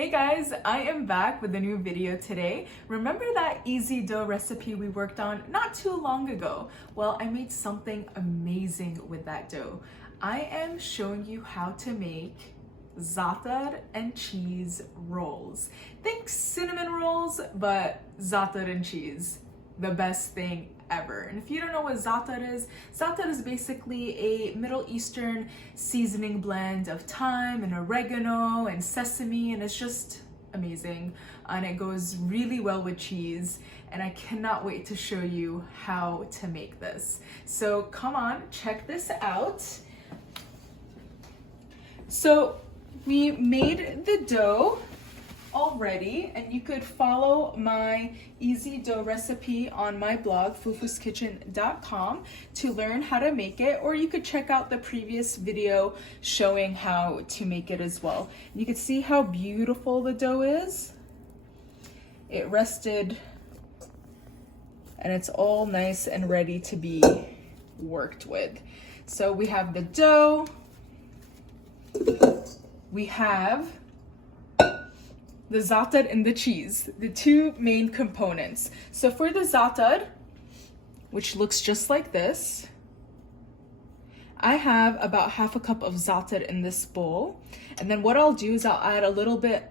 Hey guys, I am back with a new video today. Remember that easy dough recipe we worked on not too long ago? Well, I made something amazing with that dough. I am showing you how to make za'atar and cheese rolls. Think cinnamon rolls, but za'atar and cheese. The best thing ever. And if you don't know what za'atar is basically a Middle Eastern seasoning blend of thyme and oregano and sesame, and it's just amazing. And it goes really well with cheese, and I cannot wait to show you how to make this. So come on, check this out. So we made the dough already, and you could follow my easy dough recipe on my blog fufuskitchen.com to learn how to make it, or you could check out the previous video showing how to make it as well. You can see how beautiful the dough is. It rested and it's all nice and ready to be worked with. So we have the dough, we have the za'atar and the cheese, the two main components. So for the za'atar, which looks just like this, I have about half a cup of za'atar in this bowl. And then what I'll do is I'll add a little bit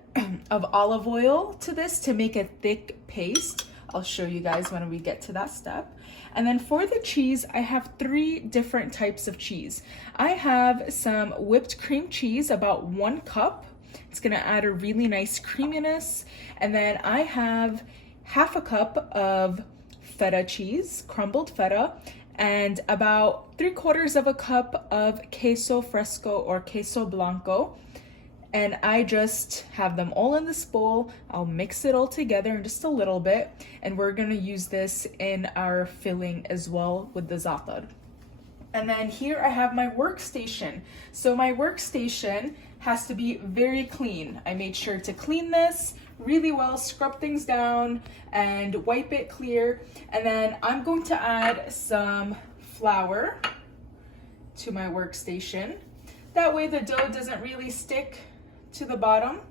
of olive oil to this to make a thick paste. I'll show you guys when we get to that step. And then for the cheese, I have 3 different types of cheese. I have some whipped cream cheese, about 1 cup. It's gonna add a really nice creaminess. And then I have half a cup of feta cheese, crumbled feta, and about 3/4 of a cup of queso fresco or queso blanco. And I just have them all in this bowl. I'll mix it all together in just a little bit. And we're gonna use this in our filling as well with the za'atar. And then here I have my workstation. So my workstation has to be very clean. I made sure to clean this really well, scrub things down and wipe it clear. And then I'm going to add some flour to my workstation. That way the dough doesn't really stick to the bottom.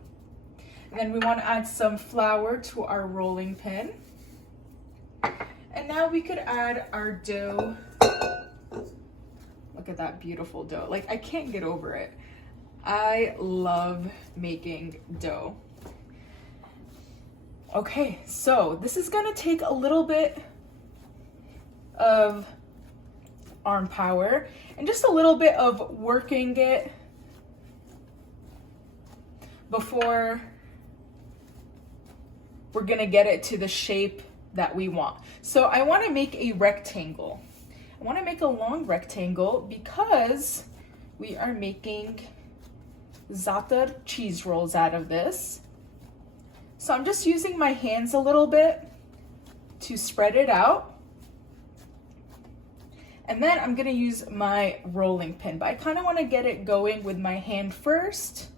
And then we want to add some flour to our rolling pin. And now we could add our dough. Look at that beautiful dough. Like, I can't get over it. I love making dough. Okay, so this is gonna take a little bit of arm power and just a little bit of working it before we're gonna get it to the shape that we want. So I wanna make a rectangle. I wanna make a long rectangle because we are making za'atar cheese rolls out of this. So I'm just using my hands a little bit to spread it out. And then I'm gonna use my rolling pin, but I kinda wanna get it going with my hand first.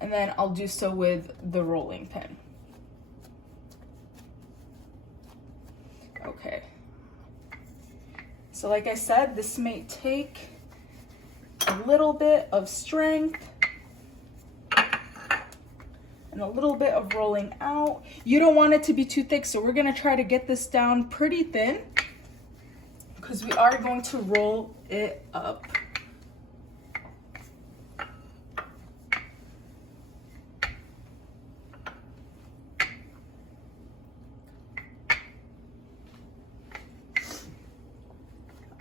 And then I'll do so with the rolling pin. Okay. So like I said, this may take a little bit of strength and a little bit of rolling out. You don't want it to be too thick, so we're gonna try to get this down pretty thin because we are going to roll it up.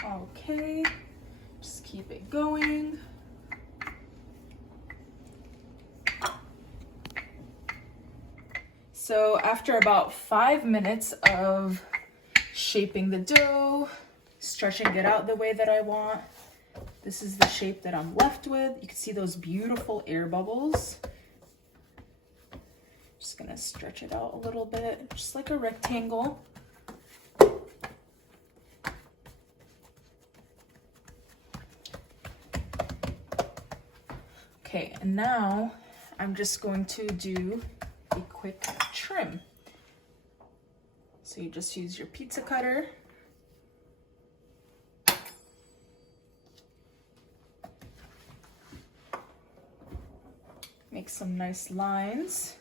Okay, just keep it going. So after about 5 minutes of shaping the dough, stretching it out the way that I want, this is the shape that I'm left with. You can see those beautiful air bubbles. Just gonna stretch it out a little bit, just like a rectangle. Okay, and now I'm just going to do a quick trim. So you just use your pizza cutter. Make some nice lines.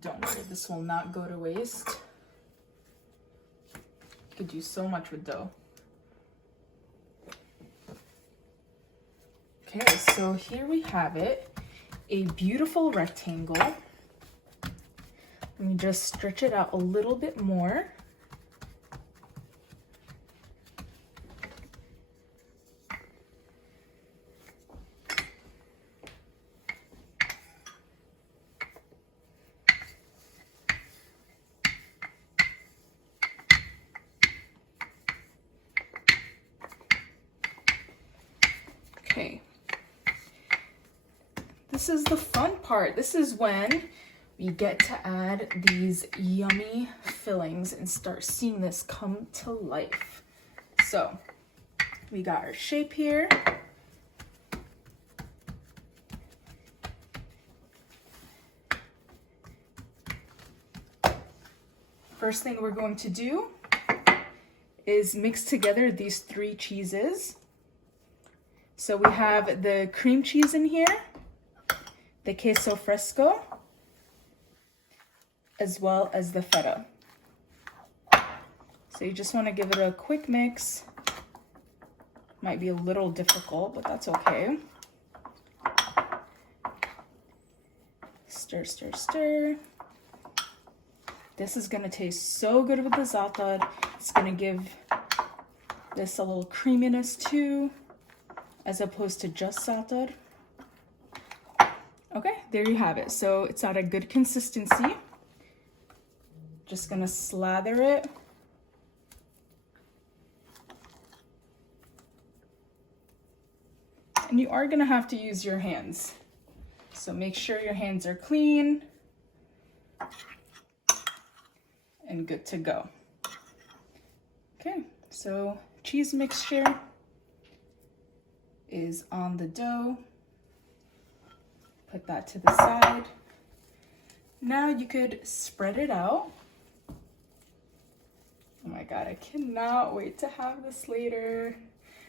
Don't worry, this will not go to waste. You could do so much with dough. Okay, so here we have it, a beautiful rectangle. Let me just stretch it out a little bit more. Okay. This is the fun part. This is when we get to add these yummy fillings and start seeing this come to life. So we got our shape here. First thing we're going to do is mix together these 3 cheeses. So we have the cream cheese in here, the queso fresco, as well as the feta. So you just want to give it a quick mix. Might be a little difficult, but that's okay. Stir, stir, stir. This is going to taste so good with the za'atar. It's going to give this a little creaminess too, as opposed to just za'atar. Okay, there you have it. So it's at a good consistency. Just gonna slather it. And you are gonna have to use your hands. So make sure your hands are clean and good to go. Okay, so cheese mixture is on the dough. Put that to the side. Now you could spread it out. Oh my God, I cannot wait to have this later.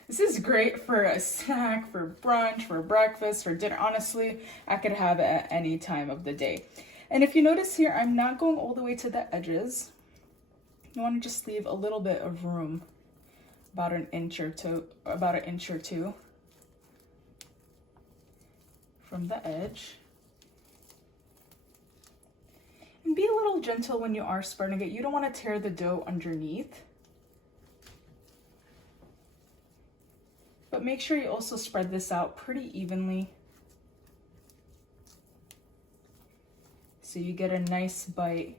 This is great for a snack, for brunch, for breakfast, for dinner. Honestly, I could have it at any time of the day. And if you notice here, I'm not going all the way to the edges. You want to just leave a little bit of room, about an inch or two from the edge. And be a little gentle when you are spreading it. You don't want to tear the dough underneath. But make sure you also spread this out pretty evenly, so you get a nice bite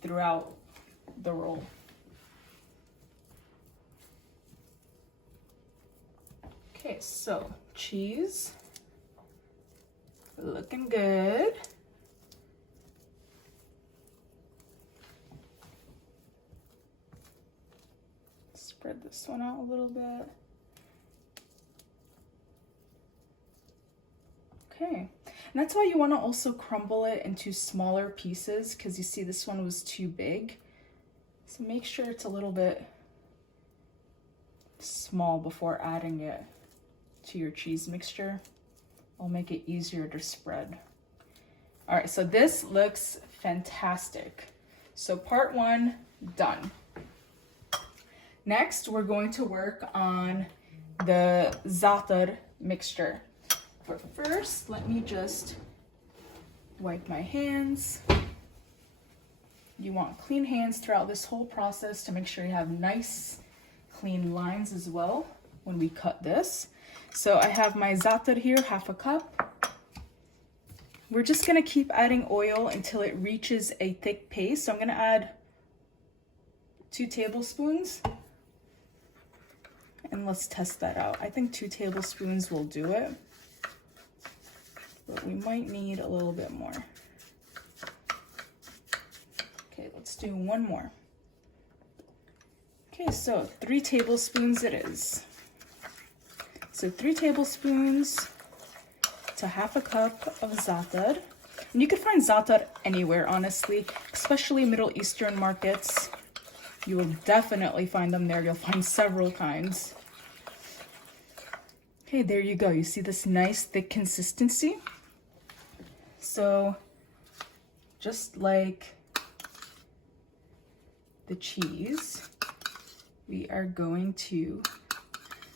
throughout the roll. Okay, so cheese, looking good. Spread this one out a little bit. Okay, and that's why you want to also crumble it into smaller pieces, because you see this one was too big. So make sure it's a little bit small before adding it to your cheese mixture. It'll make it easier to spread. All right, so this looks fantastic. So part 1 done. Next, we're going to work on the za'atar mixture. But first, let me just wipe my hands. You want clean hands throughout this whole process to make sure you have nice, clean lines as well when we cut this. So I have my za'atar here, 1/2 cup. We're just gonna keep adding oil until it reaches a thick paste. So I'm gonna add 2 tablespoons. And let's test that out. I think 2 tablespoons will do it, but we might need a little bit more. Okay, let's do 1 more. Okay, so 3 tablespoons it is. So 3 tablespoons to 1/2 cup of za'atar. And you can find za'atar anywhere, honestly, especially Middle Eastern markets. You will definitely find them there. You'll find several kinds. Okay, there you go. You see this nice thick consistency? So just like the cheese, we are going to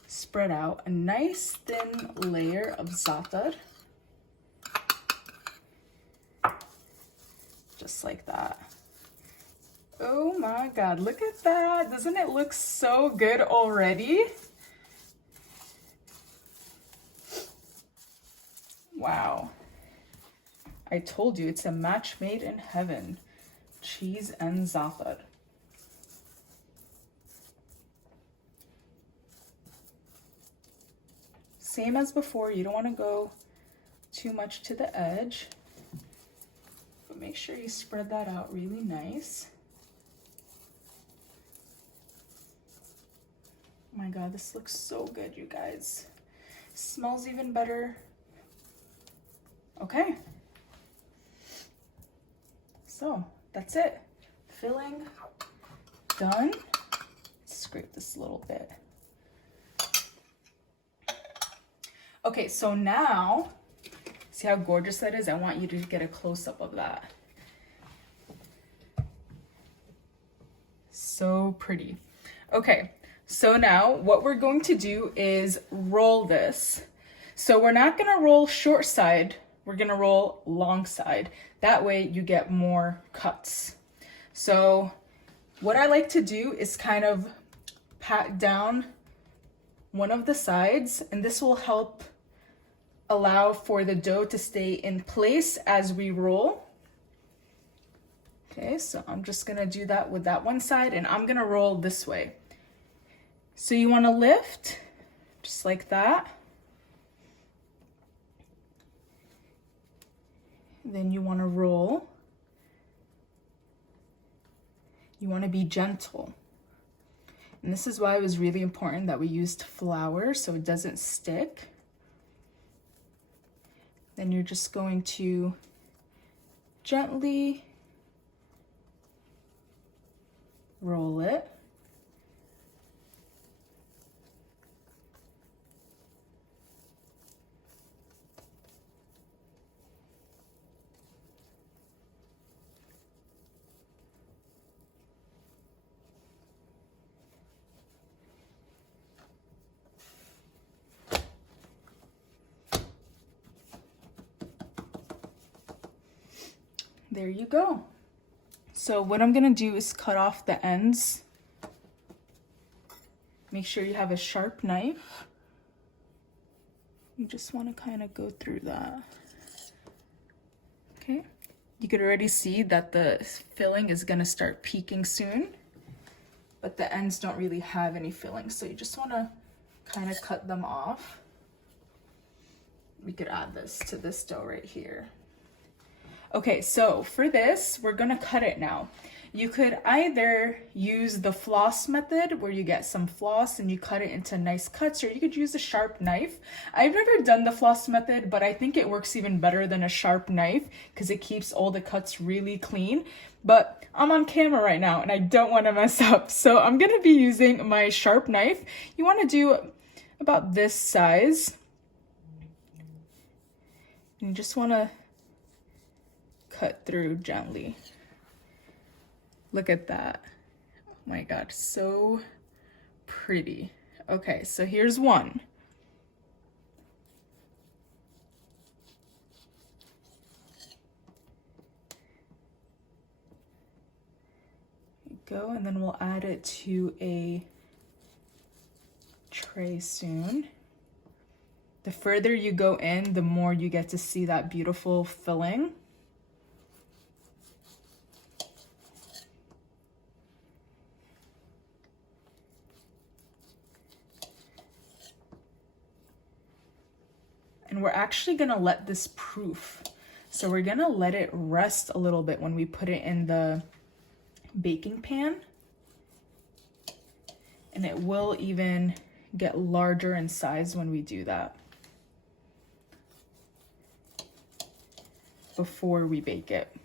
spread out a nice thin layer of za'atar. Just like that. Oh my God, look at that. Doesn't it look so good already? Wow. I told you, it's a match made in heaven. Cheese and za'atar. Same as before, you don't want to go too much to the edge, but make sure you spread that out really nice. Oh my God, this looks so good, you guys. Smells even better. Okay. So that's it. Filling done. Let's scrape this a little bit. Okay, so now, see how gorgeous that is? I want you to get a close-up of that. So pretty. Okay, so now what we're going to do is roll this. So we're not gonna roll short side, we're gonna roll long side. That way you get more cuts. So what I like to do is kind of pat down one of the sides, and this will help allow for the dough to stay in place as we roll. Okay, so I'm just gonna do that with that one side, and I'm gonna roll this way. So you wanna lift, just like that. Then you wanna roll. You wanna be gentle. And this is why it was really important that we used flour so it doesn't stick. Then you're just going to gently roll it. There you go. So what I'm gonna do is cut off the ends. Make sure you have a sharp knife. You just wanna kind of go through that. Okay, you could already see that the filling is gonna start peaking soon, but the ends don't really have any filling. So you just wanna kind of cut them off. We could add this to this dough right here. Okay, so for this, we're gonna cut it now. You could either use the floss method where you get some floss and you cut it into nice cuts, or you could use a sharp knife. I've never done the floss method, but I think it works even better than a sharp knife because it keeps all the cuts really clean. But I'm on camera right now and I don't wanna mess up. So I'm gonna be using my sharp knife. You wanna do about this size. And you just wanna cut through gently. Look at that. Oh my God, so pretty. Okay, so here's one. There you go, and then we'll add it to a tray soon. The further you go in, the more you get to see that beautiful filling. And we're actually gonna let this proof. So we're gonna let it rest a little bit when we put it in the baking pan. And it will even get larger in size when we do that before we bake it.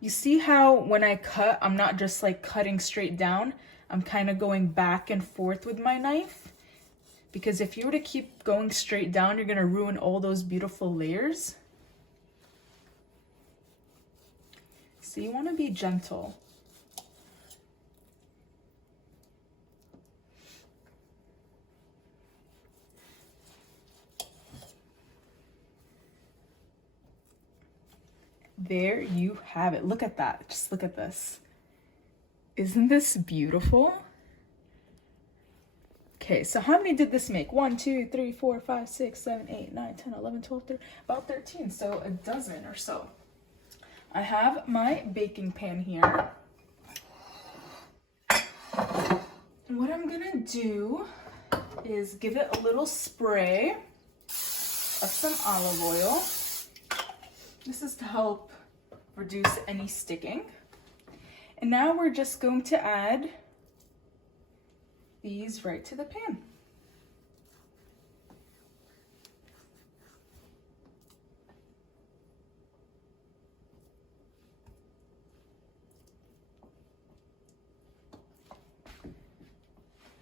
You see how when I cut, I'm not just like cutting straight down. I'm kind of going back and forth with my knife. Because if you were to keep going straight down, you're going to ruin all those beautiful layers. So you want to be gentle. There you have it. Look at that. Just look at this. Isn't this beautiful? Okay, so how many did this make? 1, 2, 3, 4, 5, 6, 7, 8, 9, 10, 11, 12, 13, about 13. So a dozen or so. I have my baking pan here. And what I'm gonna do is give it a little spray of some olive oil. This is to help reduce any sticking. And now we're just going to add these right to the pan.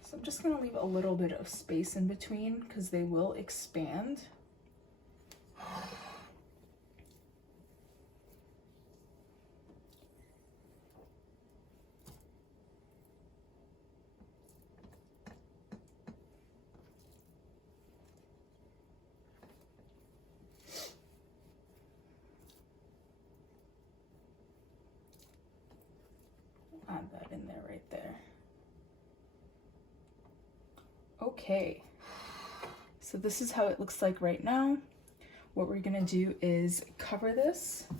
So I'm just going to leave a little bit of space in between because they will expand. Add that in there right there. Okay, so this is how it looks like right now. What we're gonna do is cover this. You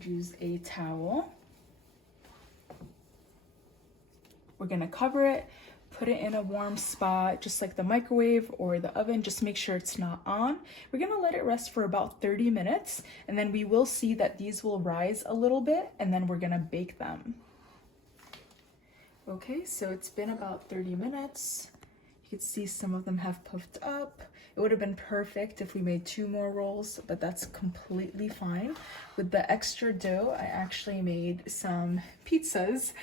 could use a towel. We're gonna cover it, put it in a warm spot, just like the microwave or the oven. Just make sure it's not on. We're gonna let it rest for about 30 minutes, and then we will see that these will rise a little bit, and then we're gonna bake them. Okay, so it's been about 30 minutes. You can see some of them have puffed up. It would have been perfect if we made 2 more rolls, but that's completely fine. With the extra dough, I actually made some pizzas.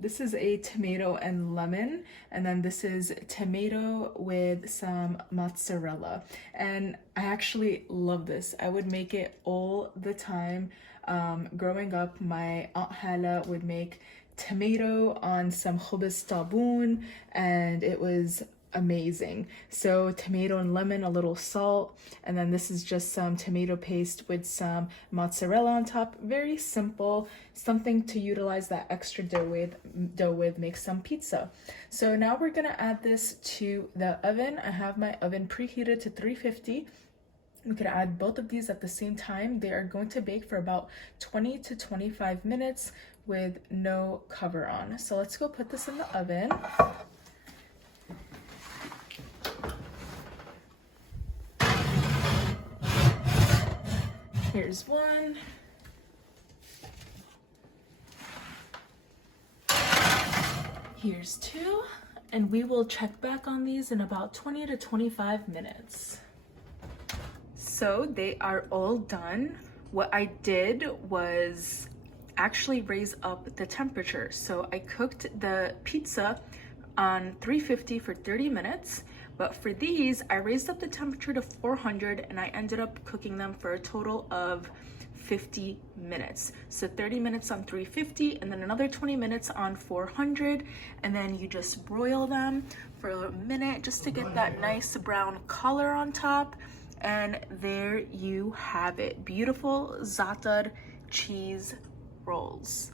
This is a tomato and lemon, and then this is tomato with some mozzarella. And I actually love this. I would make it all the time. Growing up, my Aunt Hala would make tomato on some khubz taboon, and it was amazing. So tomato and lemon, a little salt, and then this is just some tomato paste with some mozzarella on top. Very simple, something to utilize that extra dough with, make some pizza. So now we're gonna add this to the oven. I have my oven preheated to 350. We could add both of these at the same time. They are going to bake for about 20 to 25 minutes with no cover on. So let's go put this in the oven. Here's one. Here's 2. And we will check back on these in about 20 to 25 minutes. So they are all done. What I did was actually raise up the temperature. So I cooked the pizza on 350 for 30 minutes, but for these, I raised up the temperature to 400 and I ended up cooking them for a total of 50 minutes. So 30 minutes on 350 and then another 20 minutes on 400, and then you just broil them for a minute just to get that nice brown color on top. And there you have it. Beautiful Za'atar cheese rolls.